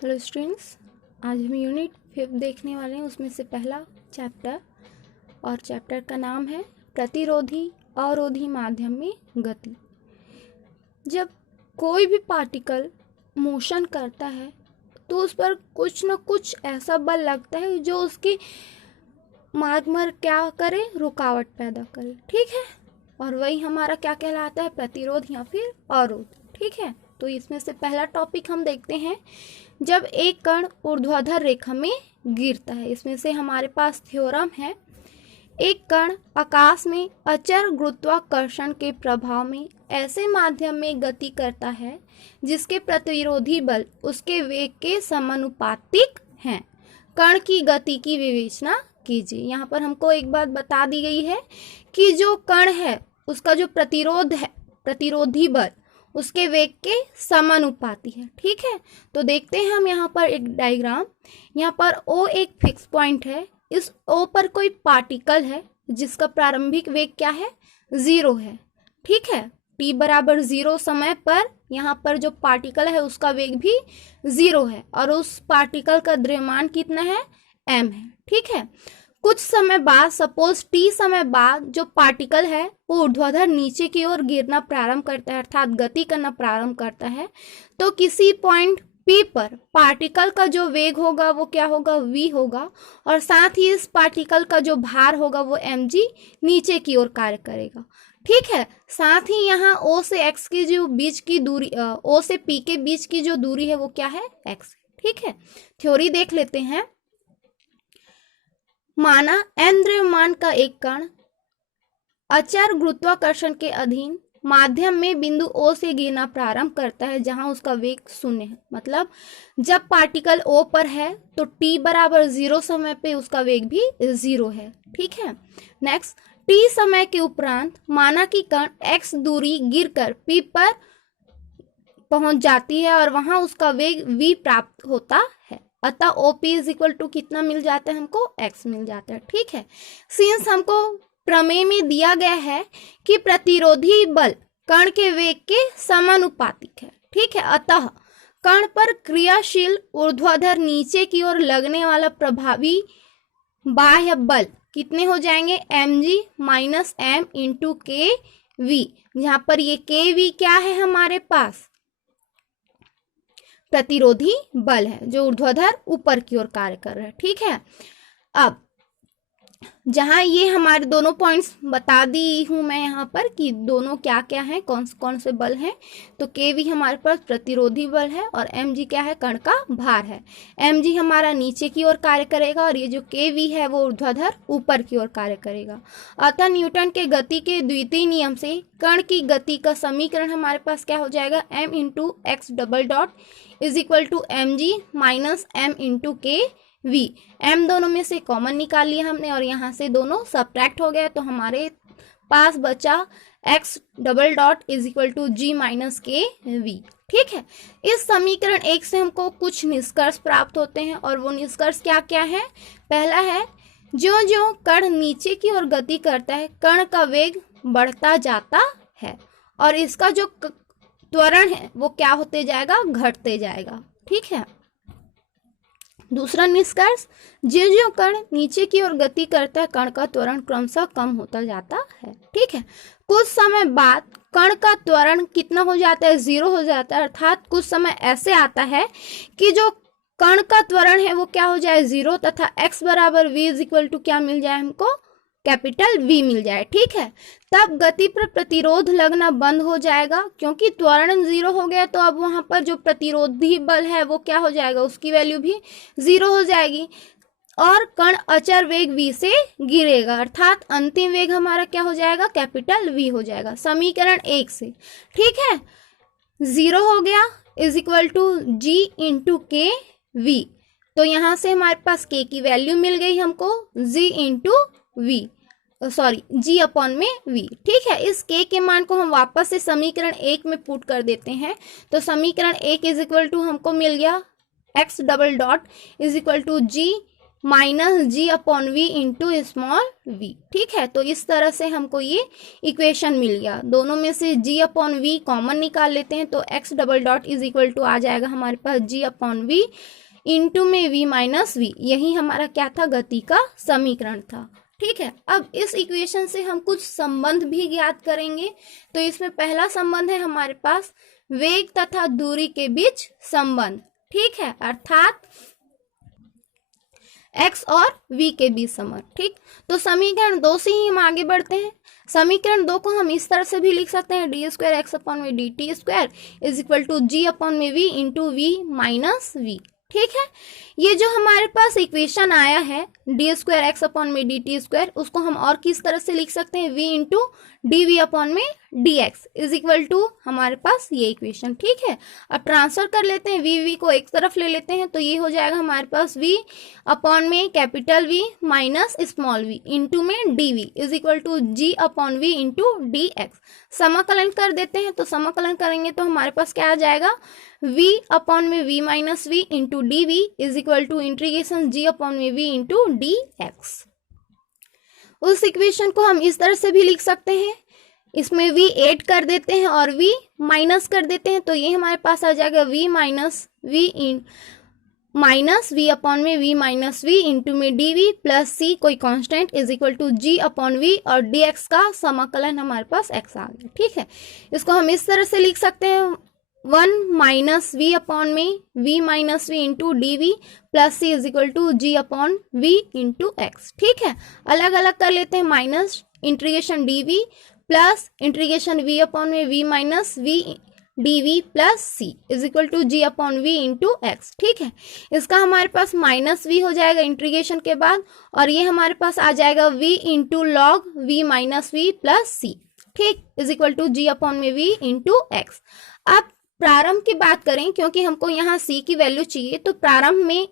Hello students, आज हम unit 5 देखने वाले हैं। उसमें से पहला चैप्टर और चैप्टर का नाम है प्रतिरोधी अवरोधी माध्यम में गति। जब कोई भी पार्टिकल मोशन करता है तो उस पर कुछ न कुछ ऐसा बल लगता है जो उसके मार्ग में क्या करे, रुकावट पैदा करे। ठीक है, और वही हमारा क्या कहलाता है, प्रतिरोध या फिर अवरोध। ठीक है, तो इसमें से पहला टॉपिक हम देखते हैं, जब एक कण ऊर्ध्वाधर रेखा में गिरता है। इसमें से हमारे पास थ्योरम है, एक कण आकाश में अचर गुरुत्वाकर्षण के प्रभाव में ऐसे माध्यम में गति करता है जिसके प्रतिरोधी बल उसके वेग के समानुपातिक हैं। कण की गति की विवेचना कीजिए। यहाँ पर हमको एक बात बता दी गई है कि जो कण है उसका जो प्रतिरोध है, प्रतिरोधी बल उसके वेग के समानुपाती है। ठीक है, तो देखते हैं हम यहाँ पर एक डायग्राम। यहाँ पर O एक फिक्स पॉइंट है। इस O पर कोई पार्टिकल है जिसका प्रारंभिक वेग क्या है, 0 है। ठीक है, t बराबर 0 समय पर यहाँ पर जो पार्टिकल है उसका वेग भी 0 है और उस पार्टिकल का द्रव्यमान कितना है, m है। ठीक है, कुछ समय बाद, सपोज t समय बाद जो पार्टिकल है वो ऊर्ध्वाधर नीचे की ओर गिरना प्रारंभ करता है, अर्थात गति करना प्रारंभ करता है। तो किसी पॉइंट P पर पार्टिकल का जो वेग होगा वो क्या होगा, v होगा, और साथ ही इस पार्टिकल का जो भार होगा वो mg नीचे की ओर कार्य करेगा। ठीक है, साथ ही यहाँ O से x की जो बीच की दूरी, O से P के बीच की जो दूरी है वो क्या है, x। ठीक है, थ्योरी देख लेते हैं। माना n द्रव्यमान का एक कण अचर गुरुत्वाकर्षण के अधीन माध्यम में बिंदु O से गिरना प्रारंभ करता है जहां उसका वेग 0 है। मतलब जब पार्टिकल O पर है तो t बराबर 0 समय पे उसका वेग भी 0 है। ठीक है, नेक्स्ट, t समय के उपरांत माना कि कण x दूरी गिरकर P पर पहुंच जाती है और वहां उसका वेग v प्राप्त होता है। अतः OP इज इक्वल टू कितना मिल जाता है, हमको x मिल जाता है। ठीक है, सिंस हमको प्रमेय में दिया गया है कि प्रतिरोधी बल कण के वेग के समानुपातिक है। ठीक है, अतः कण पर क्रियाशील ऊर्ध्वाधर नीचे की ओर लगने वाला प्रभावी बाह्य बल कितने हो जाएंगे, mg minus m into k we. जहां पर ये के वी क्या है, हमारे पास प्रतिरोधी बल है जो ऊर्ध्वाधर ऊपर की ओर कार्य कर रहा है। ठीक है, अब जहां ये हमारे दोनों पॉइंट्स बता दी हूं मैं यहाँ पर कि दोनों क्या क्या हैं, कौन कौन से बल हैं। तो के वी हमारे पास प्रतिरोधी बल है और एम जी क्या है, कण का भार है। एम जी हमारा नीचे की ओर कार्य करेगा और ये जो के वी है वो ऊर्ध्वाधर ऊपर की ओर कार्य करेगा। अतः न्यूटन के गति के द्वितीय नियम से कण की गति का समीकरण हमारे पास क्या हो जाएगा, m into x double dot is equal to m g minus m into k v। m दोनों में से कॉमन निकाल लिया हमने और यहाँ से दोनों सब्ट्रैक्ट हो गए, तो हमारे पास बचा x double dot is equal to g minus k v। ठीक है, इस समीकरण 1 से हमको कुछ निष्कर्ष प्राप्त होते हैं और वो निष्कर्ष क्या क्या है। पहला है, जो जो कण नीचे की ओर गति करता है कण का वेग बढ़ता जाता है और इसका जो त्वरण है वो क्या होते जाएगा, घटते जाएगा। ठीक है, दूसरा निष्कर्ष, जो जो कण नीचे की ओर गति करता है कण का त्वरण क्रमशः कम होता जाता है। ठीक है, कुछ समय बाद कण का त्वरण कितना हो जाता है, 0 हो जाता है। अर्थात कुछ समय ऐसे आता है कि जो कण का त्वरण है वो क्या हो जाए, 0, तथा x बराबर v इज इक्वल टू क्या मिल जाए हमको, कैपिटल V मिल जाए। ठीक है, तब गति पर प्रतिरोध लगना बंद हो जाएगा क्योंकि त्वरण 0 हो गया, तो अब वहां पर जो प्रतिरोधी बल है वो क्या हो जाएगा, उसकी वैल्यू भी 0 हो जाएगी और कण अचर वेग v से गिरेगा। अर्थात अंतिम वेग हमारा क्या हो जाएगा, कैपिटल V हो जाएगा समीकरण 1 से। ठीक है, 0 हो गया is equal to g into k v. तो यहाँ से हमारे पास k की वैल्यू मिल गई हमको, g into v, sorry g upon में v। ठीक है, इस k के मान को हम वापस से समीकरण 1 में पुट कर देते हैं। तो समीकरण 1 इज इक्वल टू हमको मिल गया x double dot is equal to g minus g upon v into small v. ठीक है, तो इस तरह से हमको ये इक्वेशन मिल गया। दोनों में से जी अपॉन वी कॉमन निकाल लेते हैं तो x double dot is equal to आ जाएगा हमारे पास जी अपॉन वी इंटू में वी माइनस वी। यही हमारा क्या था, गति का समीकरण था। ठीक है, अब इस इक्वेशन से हम कुछ संबंध भी ज्ञात करेंगे। तो इसमें पहला संबंध है हमारे पास वेग तथा दूरी के बीच संबंध। ठीक है, अर्थात x और v के बीच संबंध। ठीक, तो समीकरण 2 से ही हम आगे बढ़ते हैं। समीकरण 2 को हम इस तरह से भी लिख सकते हैं, डी स्क्वायर एक्स अपॉन में d t square is equal to g upon में v into v minus v. ठीक है, ये जो हमारे पास इक्वेशन आया है डी स्क्वायर एक्स अपॉन में डी टी स्क्वायर, उसको हम और किस तरह से लिख सकते हैं, v into d v upon में d x is equal to हमारे पास ये इक्वेशन। ठीक है, अब ट्रांसफर कर लेते हैं, वी को एक तरफ ले लेते हैं तो ये हो जाएगा हमारे पास वी अपॉन में capital V minus small v into में d v is equal to g upon v into d x. समाकलन कर देते हैं, तो समाकलन करेंगे तो हमारे पास क्या आ जाएगा, v अपॉन में v minus v into d v is equal to integration g upon में v इंटू डी एक्स। उस इक्वेशन को हम इस तरह से भी लिख सकते हैं, इसमें v ऐड कर देते हैं और v माइनस कर देते हैं तो ये हमारे पास आ जाएगा v माइनस वी अपॉन में v माइनस वी इंटू में डी वी प्लस c कोई constant is equal to g upon v और dx का समाकलन हमारे पास x आ गया। ठीक है, इसको हम इस तरह से लिख सकते हैं, 1 माइनस वी अपॉन में v minus v into d v plus c is equal to g upon v into x. ठीक है, अलग अलग कर लेते हैं, minus integration d v plus integration v upon में v minus v d v plus c is equal to g upon v into x. ठीक है, इसका हमारे पास माइनस वी हो जाएगा इंटीग्रेशन के बाद और ये हमारे पास आ जाएगा v into log v minus v plus c. ठीक, is equal to g upon में v इंटू एक्स। अब प्रारंभ की बात करें, क्योंकि हमको यहाँ c की वैल्यू चाहिए, तो प्रारंभ में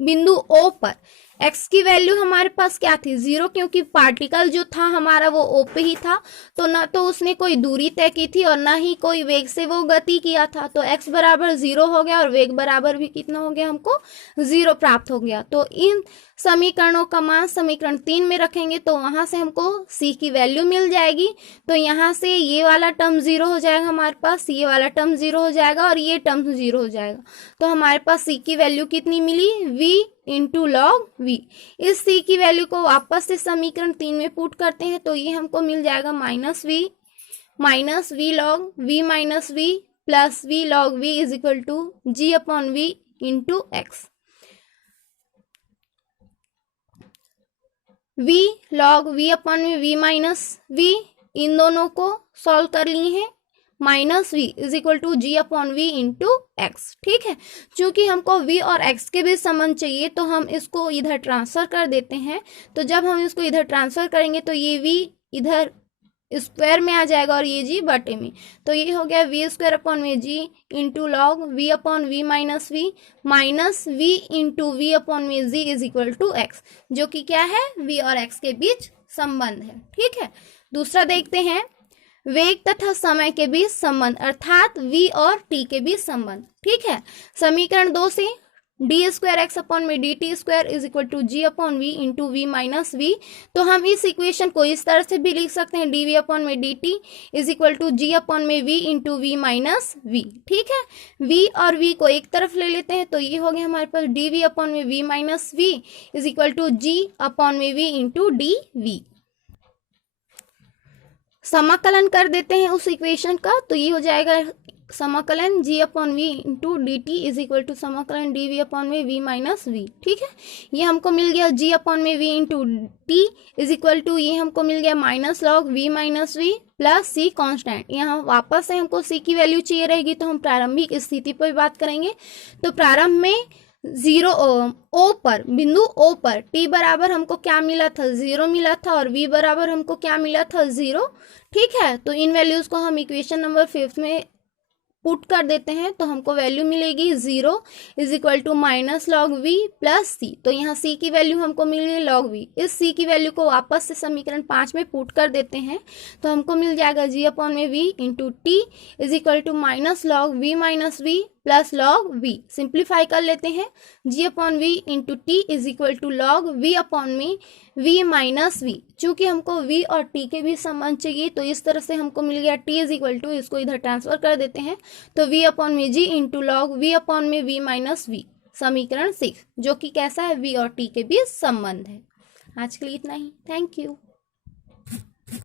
बिंदु O पर x की वैल्यू हमारे पास क्या थी, 0, क्योंकि पार्टिकल जो था हमारा वो O पे ही था, तो ना तो उसने कोई दूरी तय की थी और ना ही कोई वेग से वो गति किया था, तो x बराबर 0 हो गया और वेग बराबर भी कितना हो गया, हमको 0 प्राप्त हो गया। तो इन समीकरणों का मान समीकरण 3 में रखेंगे तो वहां से हमको c की वैल्यू मिल जाएगी। तो यहाँ से ये वाला टर्म 0 हो जाएगा हमारे पास, ये वाला टर्म 0 हो जाएगा और ये टर्म 0 हो जाएगा। तो हमारे पास c की वैल्यू कितनी मिली, v इंटू लॉग v। इस c की वैल्यू को वापस से समीकरण 3 में पुट करते हैं तो ये हमको मिल जाएगा minus v log v minus v plus v log v is equal to g upon v into x. v log v upon में v माइनस v, इन दोनों को सॉल्व कर लिए हैं, minus v is equal to g upon v into x. ठीक है, चूंकि हमको v और x के बीच संबंध चाहिए तो हम इसको इधर ट्रांसफर कर देते हैं। तो जब हम इसको इधर ट्रांसफर करेंगे तो ये v इधर स्क्वायर में आ जाएगा और ये g बटे में, तो ये हो गया v स्क्वायर अपॉन में g into log v upon v minus v into v upon में g is equal to x, जो कि क्या है, v और x के बीच संबंध है। ठीक है, दूसरा देखते हैं, वेग तथा समय के बीच संबंध, अर्थात v और t के बीच संबंध। ठीक है, समीकरण 2 से डी स्क्वायर एक्स अपॉन में d t square is equal to g upon v into v minus v. तो हम इस इक्वेशन को इस तरह से भी लिख सकते हैं, डी वी अपॉन में d t is equal to g upon में v into v minus v. ठीक है, v और v को एक तरफ ले लेते हैं तो ये हो गया हमारे पास डी वी अपॉन में v minus v is equal to g upon में v इंटू डी वी। समाकलन कर देते हैं उस इक्वेशन का, तो ये हो जाएगा समाकलन g upon v into d t is equal to समाकलन डी वी अपॉन में v माइनस वी। ठीक है, ये हमको मिल गया g अपॉन में v into t is equal to, ये हमको मिल गया minus log v minus v plus c constant. यहाँ वापस से हमको c की वैल्यू चाहिए रहेगी तो हम प्रारंभिक स्थिति पर बात करेंगे। तो प्रारंभ में 0 O पर, बिंदु O पर t बराबर हमको क्या मिला था, 0 मिला था और v बराबर हमको क्या मिला था, 0। ठीक है, तो इन वैल्यूज को हम इक्वेशन नंबर 5 में पुट कर देते हैं तो हमको वैल्यू मिलेगी 0 is equal to minus log v plus c. तो यहाँ c की वैल्यू हमको मिल गई लॉग v, इस c की वैल्यू को वापस से समीकरण 5 में पुट कर देते हैं तो हमको मिल जाएगा g अपॉन में v into t is equal to minus log v minus v plus log v. Simplify कर लेते हैं, g upon v into t is equal to log v upon में वी माइनस वी। चूंकि हमको we और T के भी संबंध चाहिए तो इस तरह से हमको मिल गया टी इज इक्वल टू, इसको इधर ट्रांसफर कर देते हैं तो वी अपॉन में जी इंटू लॉग वी अपॉन में वी माइनस वी, समीकरण 6, जो कि कैसा है, वी और टी के बीच संबंध है। आज के लिए इतना ही, थैंक यू।